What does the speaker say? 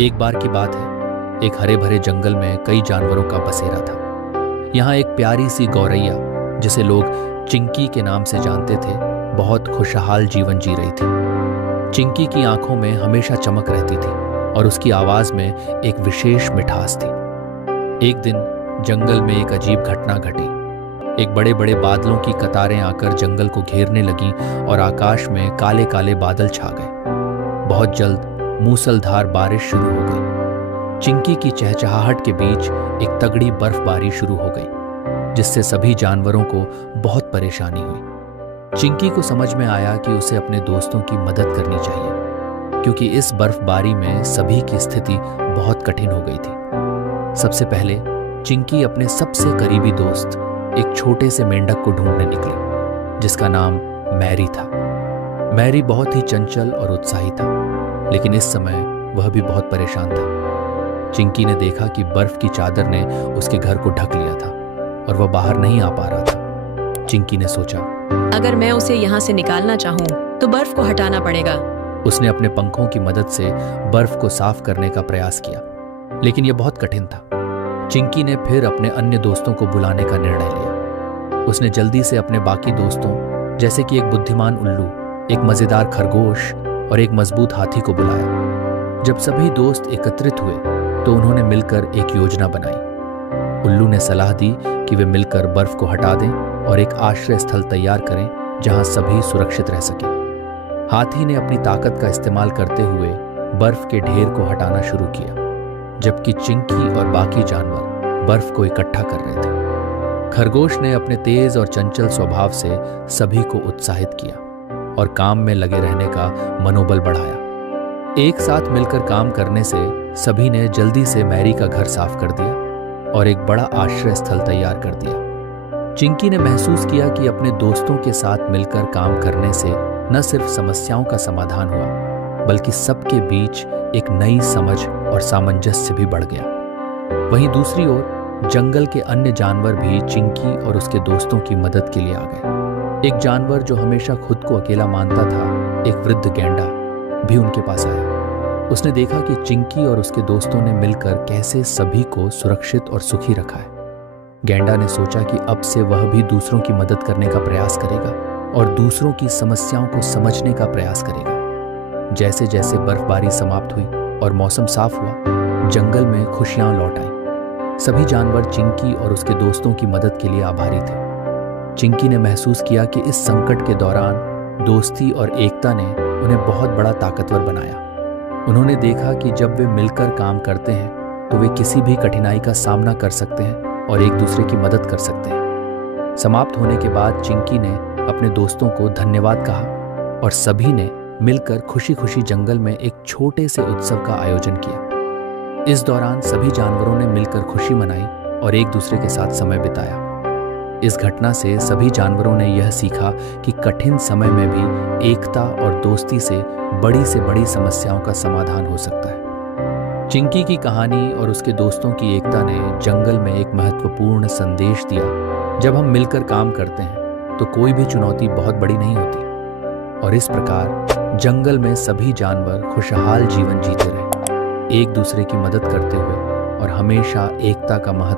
एक बार की बात है, एक हरे भरे जंगल में कई जानवरों का बसेरा था। यहाँ एक प्यारी सी गौरैया, जिसे लोग चिंकी के नाम से जानते थे, बहुत खुशहाल जीवन जी रही थी। चिंकी की आंखों में हमेशा चमक रहती थी और उसकी आवाज में एक विशेष मिठास थी। एक दिन जंगल में एक अजीब घटना घटी। एक बड़े बड़े बादलों की कतारें आकर जंगल को घेरने लगी और आकाश में काले काले बादल छा गए। बहुत जल्द मूसलधार बारिश शुरू हो गई। चिंकी की चहचहाहट के बीच एक तगड़ी बर्फबारी शुरू हो गई, जिससे सभी जानवरों को बहुत परेशानी हुई। चिंकी को समझ में आया कि उसे अपने दोस्तों की मदद करनी चाहिए, क्योंकि इस बर्फबारी में सभी की स्थिति बहुत कठिन हो गई थी। सबसे पहले चिंकी अपने सबसे करीबी दोस्त, एक छोटे से मेंढक को ढूंढने निकली, जिसका नाम मैरी था। मैरी बहुत ही चंचल और उत्साही था, लेकिन इस समय वह भी बहुत परेशान था। चिंकी ने देखा कि बर्फ की चादर ने उसके घर को ढक लिया था और वह बाहर नहीं आ पा रहा था। चिंकी ने सोचा, अगर मैं उसे यहाँ से निकालना चाहूँ तो बर्फ को हटाना पड़ेगा। उसने अपने पंखों की मदद से बर्फ को साफ करने का प्रयास किया, लेकिन यह बहुत कठिन था। चिंकी ने फिर अपने अन्य दोस्तों को बुलाने का निर्णय लिया। उसने जल्दी से अपने बाकी दोस्तों, जैसे कि एक बुद्धिमान उल्लू, एक मजेदार खरगोश और एक मजबूत हाथी को बुलाया। जब सभी दोस्त एकत्रित हुए तो उन्होंने मिलकर एक योजना बनाई। उल्लू ने सलाह दी कि वे मिलकर बर्फ को हटा दें और एक आश्रय स्थल तैयार करें जहां सभी सुरक्षित रह सकें। हाथी ने अपनी ताकत का इस्तेमाल करते हुए बर्फ के ढेर को हटाना शुरू किया, जबकि चिंकी और बाकी जानवर बर्फ को इकट्ठा कर रहे थे। खरगोश ने अपने तेज और चंचल स्वभाव से सभी को उत्साहित किया और काम में लगे रहने का मनोबल बढ़ाया। एक साथ मिलकर काम करने से सभी ने जल्दी से मैरी का घर साफ कर दिया और एक बड़ा आश्रय स्थल तैयार कर दिया। चिंकी ने महसूस किया कि अपने दोस्तों के साथ मिलकर काम करने से न सिर्फ समस्याओं का समाधान हुआ, बल्कि सबके बीच एक नई समझ और सामंजस्य भी बढ़ गया। वहीं दूसरी ओर जंगल के अन्य जानवर भी चिंकी और उसके दोस्तों की मदद के लिए आ गए। एक जानवर जो हमेशा खुद को अकेला मानता था, एक वृद्ध गैंडा, भी उनके पास आया। उसने देखा कि चिंकी और उसके दोस्तों ने मिलकर कैसे सभी को सुरक्षित और सुखी रखा है। गैंडा ने सोचा कि अब से वह भी दूसरों की मदद करने का प्रयास करेगा और दूसरों की समस्याओं को समझने का प्रयास करेगा। जैसे जैसे बर्फबारी समाप्त हुई और मौसम साफ हुआ, जंगल में खुशियां लौट आईं। सभी जानवर चिंकी और उसके दोस्तों की मदद के लिए आभारी थे। चिंकी ने महसूस किया कि इस संकट के दौरान दोस्ती और एकता ने उन्हें बहुत बड़ा ताकतवर बनाया। उन्होंने देखा कि जब वे मिलकर काम करते हैं तो वे किसी भी कठिनाई का सामना कर सकते हैं और एक दूसरे की मदद कर सकते हैं। समाप्त होने के बाद चिंकी ने अपने दोस्तों को धन्यवाद कहा और सभी ने मिलकर खुशी खुशी जंगल में एक छोटे से उत्सव का आयोजन किया। इस दौरान सभी जानवरों ने मिलकर खुशी मनाई और एक दूसरे के साथ समय बिताया। इस घटना से सभी जानवरों ने यह सीखा कि कठिन समय में भी एकता और दोस्ती से बड़ी समस्याओं का समाधान हो सकता है। चिंकी की कहानी और उसके दोस्तों की एकता ने जंगल में एक महत्वपूर्ण संदेश दिया। जब हम मिलकर काम करते हैं तो कोई भी चुनौती बहुत बड़ी नहीं होती। और इस प्रकार जंगल में सभी जानवर खुशहाल जीवन जीते रहे, एक दूसरे की मदद करते हुए और हमेशा एकता का महत्व